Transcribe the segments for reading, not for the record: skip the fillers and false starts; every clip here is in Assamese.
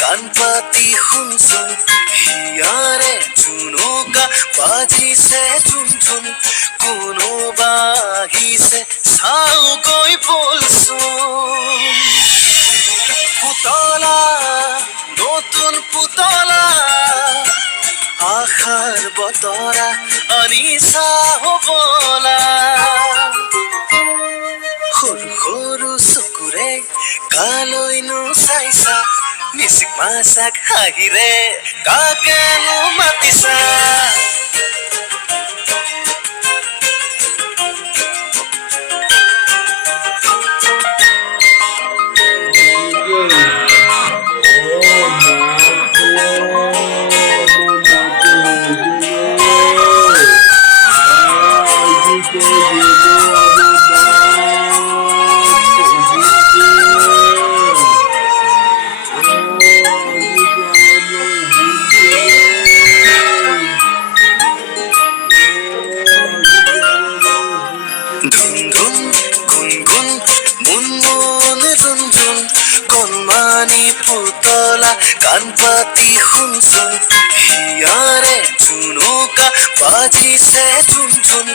কাণ পাতি শুনচোন হিয়াৰে জুনুকা বাজিছে ঝুন ঝুন কোনোবা আহিছে চাওগৈ বলচোন পুতলা নতুন পুতলা আশাৰ বতৰা আনিছা হবলা সৰু সৰু চকুৰে কালৈনো চাইছা মিচিক মাছাক হাঁহিৰে কাকেনো মাতিছা কাণ পাতি শুনচোন হিয়াৰে জুনুকা বাজিছে ঝুন ঝুন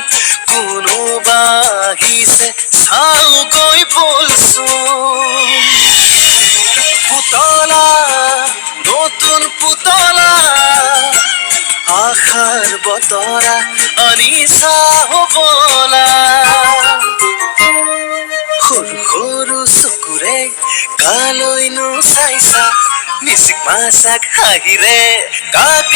কোনোবা আহিছে চাওগৈ বলচোন পুতলা নতুন পুতলা আশাৰ বতৰা আনিছা হবলা সৰু সৰু চকুৰে কালৈনো চাইছা মিচিক মাছাক হাঁহিৰে কাক